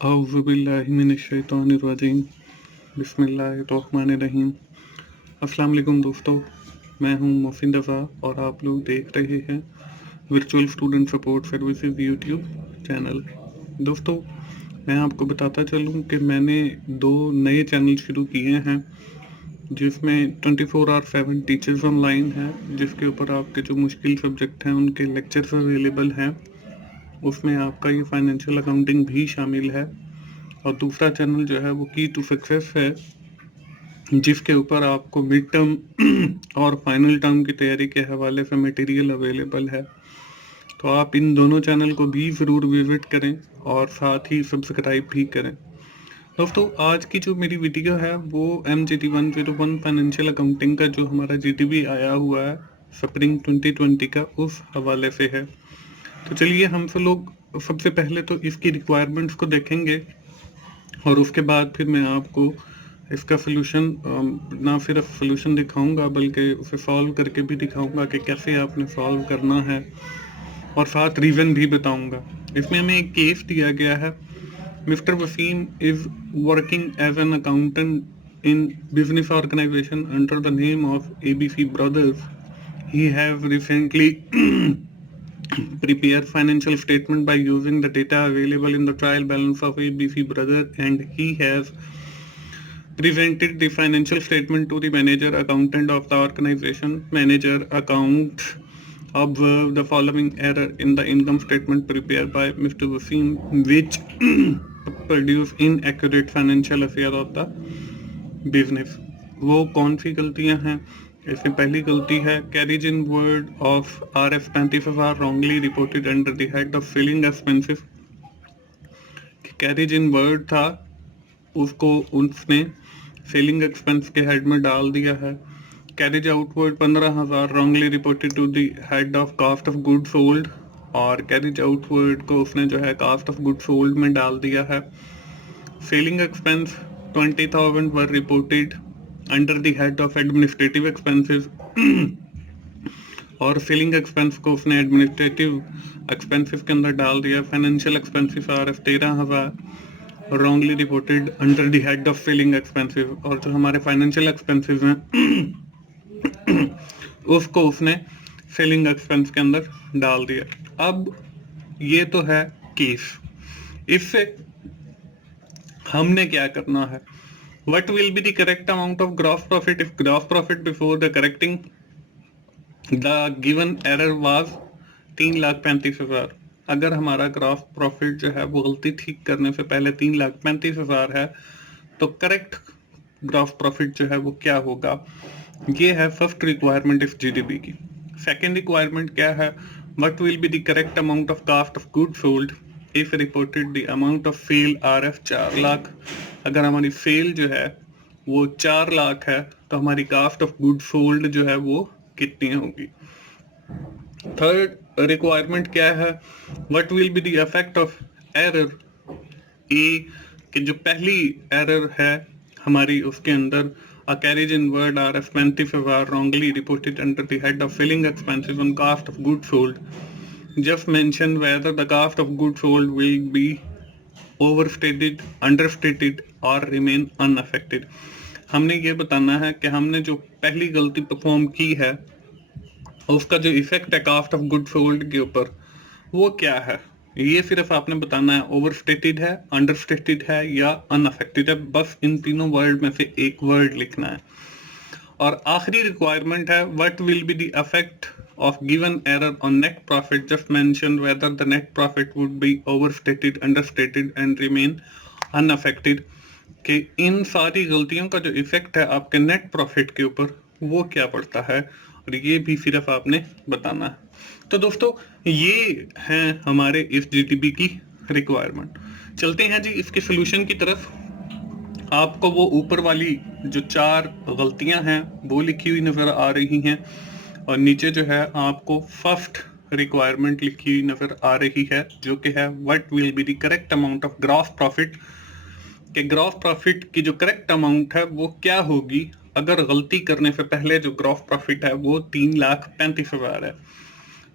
औज़ुबिल्लाहिमिनश्शैतानिर्रजीम बिस्मिल्लाहिर्रहमानिर्रहीम। अस्सलाम वालेकुम दोस्तों, मैं हूं मोहसिन रज़ा और आप लोग देख रहे हैं virtual student support services YouTube channel. दोस्तों, मैं आपको बताता चलूं कि मैंने 2 नए चैनल शुरू किए हैं जिसमें 24/7 टीचर्स ऑनलाइन है, जिसके ऊपर आपके जो मुश्किल सब्जेक्ट हैं उनके लेक्चर्स अवेलेबल हैं। उसमें आपका ये फाइनेंशियल अकाउंटिंग भी शामिल है। और दूसरा चैनल जो है वो की टू सक्सेस है, जिसके ऊपर आपको मिड टर्म और फाइनल टर्म की तैयारी के हवाले से मटेरियल अवेलेबल है। तो आप इन दोनों चैनल को भी ज़रूर विजिट करें और साथ ही सब्सक्राइब भी करें। दोस्तों, आज की जो मेरी वीडियो है वो MGT 101 फाइनेंशियल अकाउंटिंग का जो हमारा GTB आया हुआ है स्प्रिंग 2020 का, उस हवाले से है। तो चलिए हम सब लोग सबसे पहले तो इसकी रिक्वायरमेंट्स को देखेंगे और उसके बाद फिर मैं आपको इसका सोल्यूशन ना सिर्फ सोल्यूशन दिखाऊंगा बल्कि उसे सॉल्व करके भी दिखाऊंगा कि कैसे आपने सॉल्व करना है, और साथ रीज़न भी बताऊंगा। इसमें हमें एक केस दिया गया है। Mister Wasim is working as an accountant in business organisation under the name of ABC brothers. He have recently prepare financial statement by using the data available in the trial balance of ABC brother, and he has presented the financial statement to the manager accountant of the organization. Manager account observed the following error in the income statement prepared by Mr. Wasim, which produce inaccurate financial affair of the business. वो कौन सी गलतियां हैं? इसमें पहली गलती है carries in word of RF 35,000 wrongly reported under the head of selling expensive. Carries in word था, उसको उसने सेलिंग एक्सपेंस के हेड में डाल दिया है। Carriage outward 15,000 wrongly reported to the head of cost of good sold, और carriage outward को उसने जो है कास्ट ऑफ गुड सोल्ड में डाल दिया है। Selling expense 20,000 were reported under the head of administrative expenses, और सेलिंग एक्सपेंस को उसने एडमिनिस्ट्रेटिव एक्सपेंसेस के अंदर डाल दिया। Financial expenses RF 13,000 wrongly reported under the head of selling expenses, और जो हमारे फाइनेंशियल एक्सपेंसेस हैं उसको उसने सेलिंग एक्सपेंस के अंदर डाल दिया। अब ये तो है केस। इससे हमने क्या करना है? What will be the correct amount of gross profit if gross profit before the correcting the given error was 3,35,000? अगर हमारा ग्रॉस प्रॉफिट जो है वो गलती ठीक करने से पहले 3,35,000 है, तो करेक्ट ग्रॉस प्रॉफिट जो है वो क्या होगा? ये है फर्स्ट रिक्वायरमेंट इस GDP की। सेकेंड रिक्वायरमेंट क्या है? What will be the correct amount of cost of goods sold if reported the amount of sale RF 4 lakh? अगर हमारी सेल जो है वो 4 लाख है तो हमारी कास्ट ऑफ गुड सोल्ड जो है वो कितनी होगी? थर्ड रिक्वायरमेंट क्या है? What will be the effect of error A, कि जो पहली एरर है हमारी उसके अंदर a carriage in word RF 20,000 wrongly reported under the head of selling expenses on cost of goods sold. Just mention whether the cost of goods sold will be overstated, understated और remain unaffected. हमने ये बताना है कि हमने जो पहली गलती परफॉर्म की है उसका जो इफेक्ट है कास्ट ऑफ गुड सोल्ड के ऊपर वो क्या है। ये सिर्फ आपने बताना है ओवरस्टेटेड है, अंडरस्टेटेड है या अनअफेक्टेड है। बस इन तीनों वर्ड में से एक वर्ड लिखना है। और आखिरी रिक्वायरमेंट है what will be the effect of given error on net profit. Just mention whether the net profit would be overstated, understated and remain unaffected. कि इन सारी गलतियों का जो इफेक्ट है आपके नेट प्रॉफिट के ऊपर वो क्या पड़ता है, और ये भी सिर्फ आपने बताना है। तो दोस्तों, ये हैं हमारे इस GTB की रिक्वायरमेंट। चलते हैं जी इसके सोल्यूशन की तरफ। आपको वो ऊपर वाली जो 4 गलतियां हैं वो लिखी हुई नजर आ रही हैं, और नीचे जो है आपको फर्स्ट रिक्वायरमेंट लिखी हुई नजर आ रही है जो कि है what will be the correct amount of gross profit. के ग्रॉस प्रॉफिट की जो करेक्ट अमाउंट है वो क्या होगी अगर गलती करने से पहले जो ग्रॉस प्रॉफिट है वो 3,35,000 है।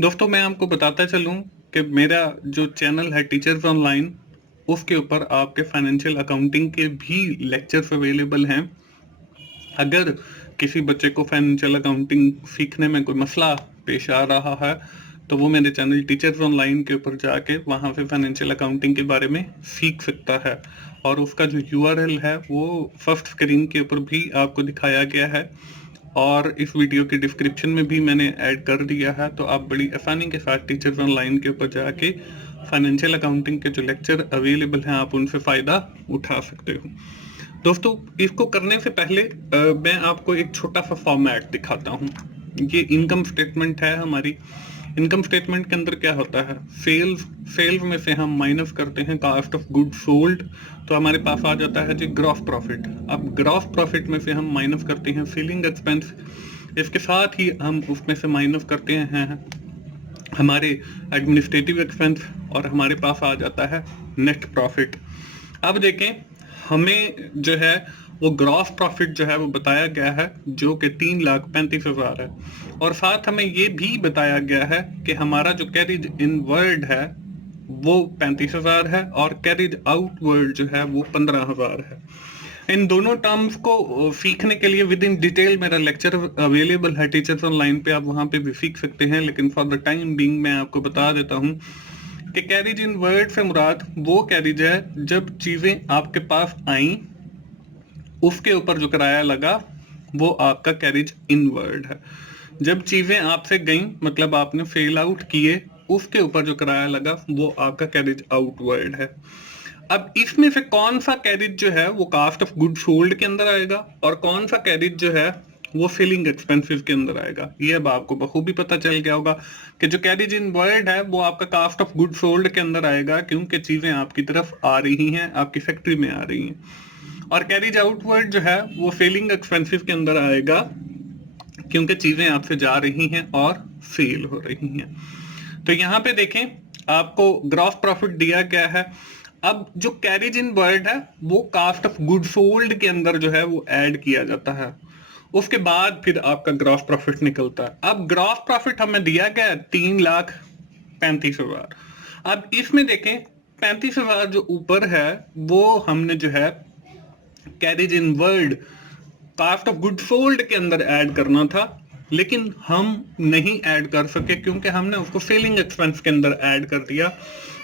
दोस्तों, मैं आपको बताता चलूं कि मेरा जो चैनल है टीचर्स ऑनलाइन, उसके ऊपर आपके फाइनेंशियल अकाउंटिंग के भी लेक्चर्स अवेलेबल हैं। अगर किसी बच्चे को फाइनेंशियल अकाउंटिंग सीखने में कोई मसला पेश आ रहा है तो वो मेरे चैनल टीचर्स ऑनलाइन के ऊपर जाके वहाँ पे फाइनेंशियल अकाउंटिंग के बारे में सीख सकता है, और उसका जो यूआरएल है वो फर्स्ट स्क्रीन के ऊपर भी आपको दिखाया गया है और इस वीडियो के डिस्क्रिप्शन में भी मैंने ऐड कर दिया है। तो आप बड़ी आसानी के साथ टीचर्स ऑनलाइन के ऊपर जाके फाइनेंशियल अकाउंटिंग के जो लेक्चर अवेलेबल हैं आप उनसे फ़ायदा उठा सकते हो। दोस्तों, इसको करने से पहले मैं आपको एक छोटा सा फॉर्मेट दिखाता हूँ। ये इनकम स्टेटमेंट है हमारी। इनकम स्टेटमेंट के अंदर क्या होता है, सेल्स में से हम माइनस करते हैं कॉस्ट ऑफ गुड सोल्ड, तो हमारे पास आ जाता है जी ग्रॉस प्रॉफिट। अब ग्रॉस प्रॉफिट में से हम माइनस करते हैं सेलिंग एक्सपेंस, इसके साथ ही हम उसमें से माइनस करते हैं हमारे एडमिनिस्ट्रेटिव एक्सपेंस, और हमारे पास आ जाता है नेट प्रॉफिट। अब देखें, हमें जो है वो ग्रॉस प्रॉफिट जो है वो बताया गया है जो कि 3,35,000 है, और साथ हमें ये भी बताया गया है कि हमारा जो कैरिज इनवर्ड है वो 35,000 है और कैरिज आउटवर्ड जो है वो 15,000 है। इन दोनों टर्म्स को सीखने के लिए विद इन डिटेल मेरा लेक्चर अवेलेबल है टीचर्स ऑनलाइन पे, आप वहाँ पे भी सीख सकते हैं, लेकिन फॉर द टाइम बीइंग मैं आपको बता देता हूँ कि कैरिज इन वर्ड से मुराद वो कैरिज है जब चीजें आपके पास आई उसके ऊपर जो किराया लगा वो आपका कैरिज इन वर्ड है। जब चीजें आपसे गई मतलब आपने फेल आउट किए उसके ऊपर जो किराया लगा वो आपका कैरिज आउटवर्ड है। अब इसमें से कौन सा कैरिज जो है वो कास्ट ऑफ गुड सोल्ड के अंदर आएगा और कौन सा कैरिज जो है वो सेलिंग एक्सपेंसेस के अंदर आएगा, ये अब आपको बखूबी पता चल गया होगा कि जो कैरिज इन वर्ड है वो आपका कास्ट ऑफ गुड सोल्ड के अंदर आएगा, क्योंकि चीजें आपकी तरफ आ रही हैं, आपकी फैक्ट्री में आ रही हैं। और कैरिज आउटवर्ड जो है वो सेलिंग एक्सपेंसेस के अंदर आएगा, क्योंकि चीजें आपसे जा रही हैं और सेल हो रही हैं। तो यहाँ पे देखें, आपको ग्रॉस प्रॉफिट दिया गया है। अब जो कैरिज इन वर्ड है वो कास्ट ऑफ गुड सोल्ड के अंदर जो है वो ऐड किया जाता है, उसके बाद फिर आपका ग्रॉस प्रॉफिट निकलता है। अब ग्रॉस प्रॉफिट हमें दिया गया है 3,35,000। अब इसमें देखें 35,000 जो ऊपर है वो हमने जो है carriage inward cost of good sold के अंदर ऐड करना था, लेकिन हम नहीं ऐड कर सके क्योंकि हमने उसको सेलिंग एक्सपेंस के अंदर ऐड कर दिया।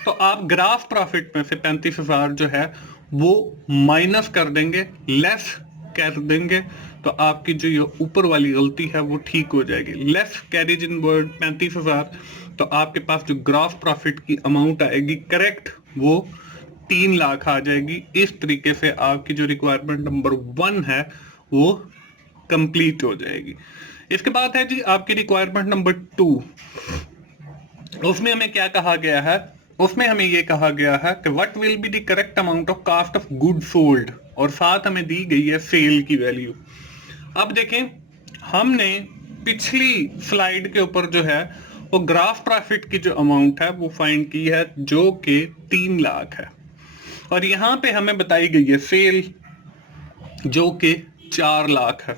तो आप ग्रॉस प्रॉफिट में से 35,000 जो है वो माइनस कर देंगे, लेस कर देंगे, तो आपकी जो ये ऊपर वाली गलती है वो ठीक हो जाएगी। लेस कैरिज इन वर्ड 35,000, तो आपके पास जो ग्रॉस प्रॉफिट की अमाउंट आएगी करेक्ट वो 3 लाख आ जाएगी। इस तरीके से आपकी जो रिक्वायरमेंट नंबर 1 है वो कंप्लीट हो जाएगी। इसके बाद है जी आपकी रिक्वायरमेंट नंबर 2। उसमें हमें क्या कहा गया है, उसमें हमें ये कहा गया है कि what will be the correct amount of cost of good sold, और साथ हमें दी गई है सेल की वैल्यू। अब देखें, हमने पिछली स्लाइड के ऊपर जो है वो ग्रॉस प्रॉफिट की जो अमाउंट है वो फाइंड की है जो कि 3 लाख है, और यहां पे हमें बताई गई है सेल जो कि 4 लाख है।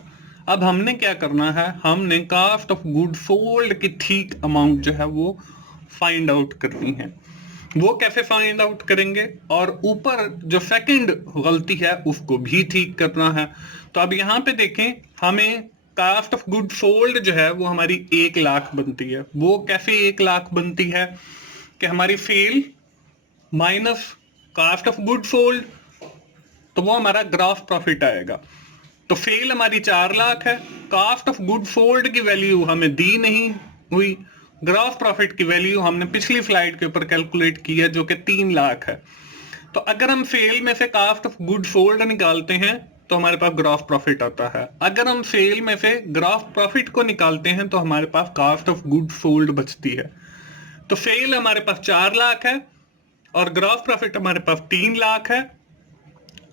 अब हमने क्या करना है, हमने कास्ट ऑफ गुड सोल्ड की ठीक अमाउंट जो है वो फाइंड आउट करनी है। वो कैसे फाइंड आउट करेंगे, और ऊपर जो सेकंड गलती है उसको भी ठीक करना है। तो अब यहाँ पे देखें, हमें कास्ट ऑफ गुड सोल्ड जो है वो हमारी 1 लाख बनती है। वो कैसे 1 लाख बनती है कि हमारी sale minus cost of good sold, तो वो हमारा ग्रॉस प्रॉफिट आएगा। तो सेल हमारी 4 लाख है, कास्ट ऑफ गुड सोल्ड की वैल्यू हमें दी नहीं हुई, ग्रॉस प्रॉफिट की वैल्यू हमने पिछली स्लाइड के ऊपर कैलकुलेट की है जो कि 3 लाख है। तो अगर हम सेल में से कास्ट ऑफ गुड सोल्ड निकालते हैं तो हमारे पास ग्रॉस प्रॉफिट आता है। अगर हम सेल में से ग्रॉस प्रॉफिट को निकालते हैं तो हमारे पास कास्ट ऑफ गुड सोल्ड बचती है। तो सेल हमारे पास 4 लाख है और ग्रॉस प्रॉफिट हमारे पास 3 लाख है।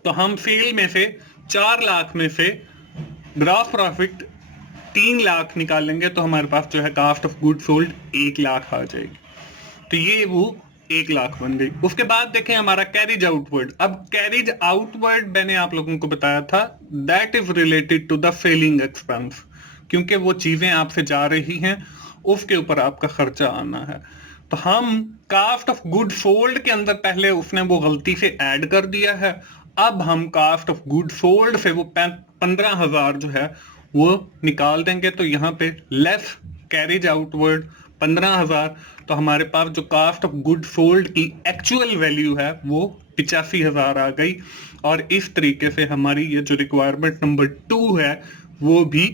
तो हम सेल में से 4 लाख में से ग्रॉस प्रॉफिट 3 लाख निकालेंगे तो हमारे पास जो है cost of good sold 1 lakh आ जाएगी। तो ये वो 1 लाख बन गई। उसके बाद देखें हमारा कैरिज आउटवर्ड। अब कैरिज आउटवर्ड मैंने आप लोगों को बताया था that is related to the selling expense, क्योंकि वो चीजें आपसे जा रही हैं उसके ऊपर आपका खर्चा आना है। तो हम कास्ट ऑफ गुड सोल्ड के अंदर पहले उसने वो गलती से ऐड कर दिया है, अब हम कास्ट ऑफ गुड सोल्ड से वो 15,000 जो है वो निकाल देंगे। तो यहाँ पे लेस कैरिज आउटवर्ड 15,000, तो हमारे पास जो कास्ट ऑफ गुड सोल्ड की एक्चुअल वैल्यू है वो 85,000 आ गई। और इस तरीके से हमारी ये जो रिक्वायरमेंट नंबर 2 है वो भी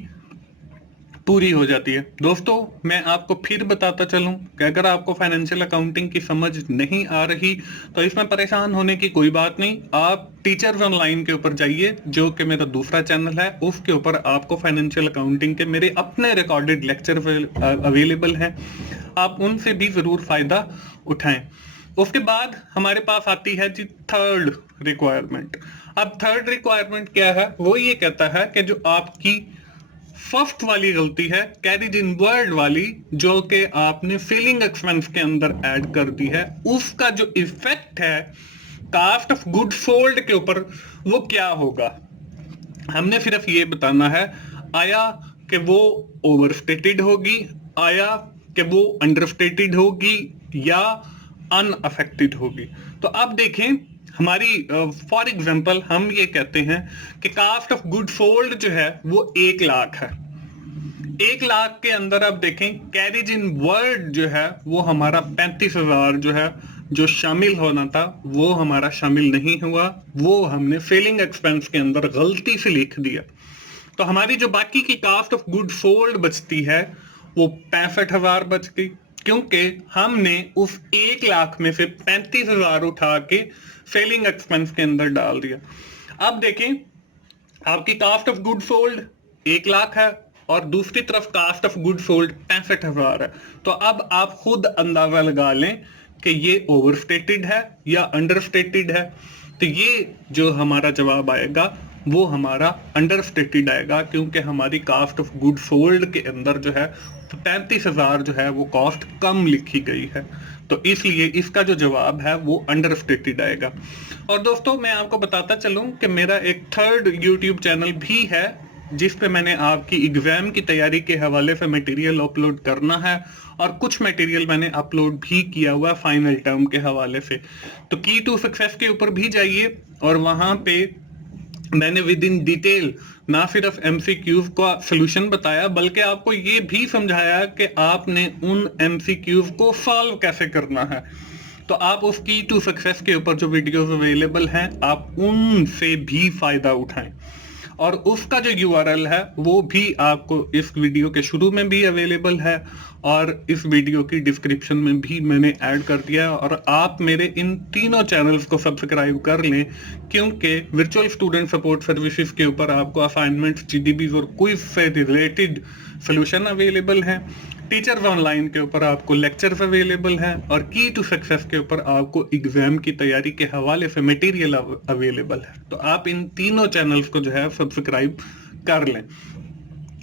पूरी हो जाती है। दोस्तों मैं आपको फिर बताता चलूं कि अगर आपको फाइनेंशियल अकाउंटिंग की समझ नहीं आ रही तो इसमें परेशान होने की कोई बात नहीं। आप टीचर्स ऑनलाइन के ऊपर जाइए, जो कि मेरा दूसरा चैनल है, उसके ऊपर आपको फाइनेंशियल अकाउंटिंग के मेरे अपने रिकॉर्डेड लेक्चर अवेलेबल हैं, आप उनसे भी जरूर फायदा उठाएं। उसके बाद हमारे पास आती है जी थर्ड रिक्वायरमेंट। अब थर्ड रिक्वायरमेंट क्या है, वो ये कहता है कि जो आपकी फर्स्ट वाली गलती है कैरिज इन वर्ड वाली, जो कि आपने फीलिंग एक्सपेंस के अंदर ऐड कर दी है, उसका जो इफेक्ट है कास्ट ऑफ गुड सोल्ड के ऊपर वो क्या होगा। हमने सिर्फ ये बताना है, आया कि वो ओवरस्टेटेड होगी, आया कि वो अंडरस्टेटेड होगी या अनअफेक्टेड होगी। तो अब देखें हमारी फॉर एग्जांपल हम ये कहते हैं कि कास्ट ऑफ गुड सोल्ड जो है वो 1 लाख है। 1 लाख के अंदर अब देखें कैरिज इन वर्ड जो है वो हमारा 35,000 जो है जो शामिल होना था वो हमारा शामिल नहीं हुआ, वो हमने सेलिंग एक्सपेंस के अंदर गलती से लिख दिया। तो हमारी जो बाकी की कास्ट ऑफ गुड सोल्ड बचती है वो 65,000 बच गई, क्योंकि हमने उस 1 लाख में से 35,000 उठा के सेलिंग एक्सपेंस के अंदर डाल दिया। अब देखें आपकी cost of good sold 1 lakh है और दूसरी तरफ कास्ट ऑफ गुड सोल्ड 65,000 है। तो अब आप खुद अंदाजा लगा लें कि ये ओवरस्टेटेड है या अंडरस्टेटेड है। तो ये जो हमारा जवाब आएगा वो हमारा अंडरस्टेटेड आएगा, क्योंकि हमारी कास्ट ऑफ गुड सोल्ड के अंदर जो है 35,000 जो है वो कॉस्ट कम लिखी गई है। तो इसलिए इसका जो जवाब है वो अंडरस्टेटेड आएगा। और दोस्तों मैं आपको बताता चलूं कि मेरा एक थर्ड यूट्यूब चैनल भी है जिस पे मैंने आपकी एग्जाम की तैयारी के हवाले से मटेरियल अपलोड करना है, और कुछ मटेरियल मैंने अपलोड भी किया हुआ फाइनल टर्म के हवाले से। तो की टू सक्सेस के ऊपर भी जाइए, और वहां पे मैंने विद इन डिटेल ना सिर्फ एमसीक्यूज का सॉल्यूशन बताया बल्कि आपको ये भी समझाया कि आपने उन एमसीक्यूज को सॉल्व कैसे करना है। तो आप उस की टू सक्सेस के ऊपर जो वीडियोस अवेलेबल हैं आप उनसे भी फायदा उठाएं, और उसका जो यूआरएल है वो भी आपको इस वीडियो के शुरू में भी अवेलेबल है और इस वीडियो की डिस्क्रिप्शन में भी मैंने ऐड कर दिया है। और आप मेरे इन तीनों चैनल्स को सब्सक्राइब कर लें, क्योंकि वर्चुअल स्टूडेंट सपोर्ट सर्विसेज के ऊपर आपको असाइनमेंट्स, जीडीबीज और क्विज से रिलेटेड सोल्यूशन अवेलेबल हैं। टीचर्स ऑनलाइन के ऊपर आपको लेक्चर्स अवेलेबल हैं, और की टू सक्सेस के ऊपर आपको एग्जाम की तैयारी के हवाले से मटेरियल अवेलेबल है। तो आप इन तीनों चैनल्स को जो है सब्सक्राइब कर लें।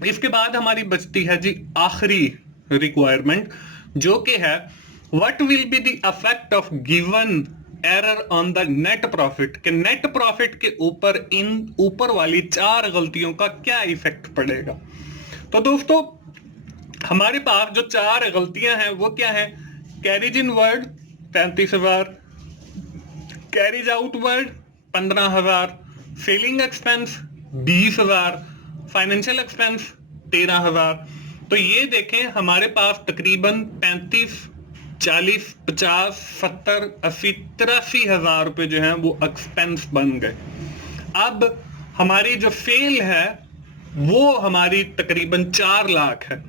इसके बाद हमारी बचती है जी आखिरी रिक्वायरमेंट, जो कि है what will be the effect of given error on the net profit, के नेट प्रॉफिट के ऊपर इन ऊपर वाली 4 गलतियों का क्या इफेक्ट पड़ेगा। तो दोस्तों हमारे पास जो 4 गलतियां हैं वो क्या है, carriage inward 35,000, carriage outward 15,000, selling expense 20,000, financial expense 13,000। तो ये देखें हमारे पास तकरीबन 35, 40, 50, 70, 80, 83,000 रुपए जो है वो एक्सपेंस बन गए। अब हमारी जो सेल है वो हमारी तकरीबन 4 लाख है।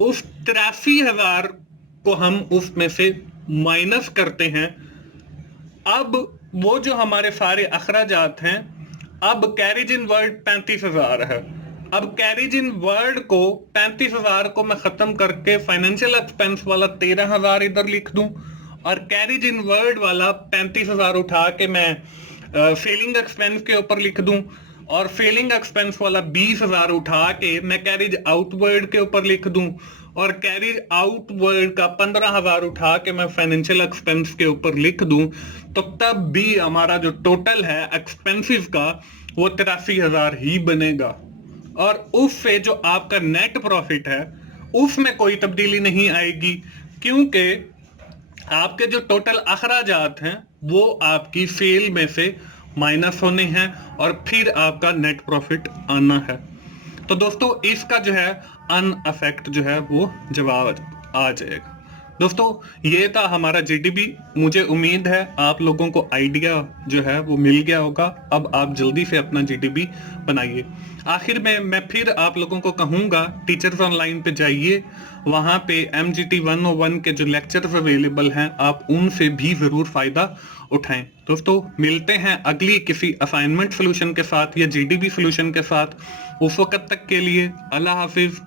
उस 83,000 को हम उसमें से माइनस करते हैं। अब वो जो हमारे सारे अखराजात हैं, अब कैरिज इन वर्ड 35,000 है। अब कैरिज इन वर्ड को 35,000 को मैं खत्म करके फाइनेंशियल एक्सपेंस वाला 13,000 इधर लिख दूं, और कैरिज इन वर्ड वाला 35,000 उठा के मैं सेलिंग एक्सपेंस के ऊपर लिख दूं, और सेलिंग एक्सपेंस वाला 20,000 उठा के मैं कैरिज आउटवर्ड के ऊपर लिख दूं, और कैरिज आउटवर्ड का 15,000 उठा के मैं फाइनेंशियल एक्सपेंस के ऊपर लिख दूं, तो तब भी हमारा जो टोटल है एक्सपेंसिव का वो 83,000 ही बनेगा। और उससे जो आपका नेट प्रॉफिट है उसमें कोई तब्दीली नहीं आएगी, क्योंकि आपके जो टोटल अखराजात हैं वो आपकी सेल में से माइनस होने हैं और फिर आपका नेट प्रॉफिट आना है। तो दोस्तों इसका जो है अनअफेक्ट जो है वो जवाब आ जाएगा। दोस्तों ये था हमारा जीडीपी। मुझे उम्मीद है आप लोगों को आइडिया जो है वो मिल गया होगा। अब आप जल्दी से अपना जीडीपी बनाइए। आखिर में मैं फिर आप लोगों को कहूंगा, टीचर्स ऑनलाइन पे जाइए, वहां पे MGT 101 के जो लेक्चर्स अवेलेबल हैं आप उनसे भी जरूर फायदा उठाएं। दोस्तों मिलते हैं अगली किसी असाइनमेंट सोल्यूशन के साथ या जीडीपी सोल्यूशन के साथ। उस वक्त तक के लिए अल्लाह हाफिज।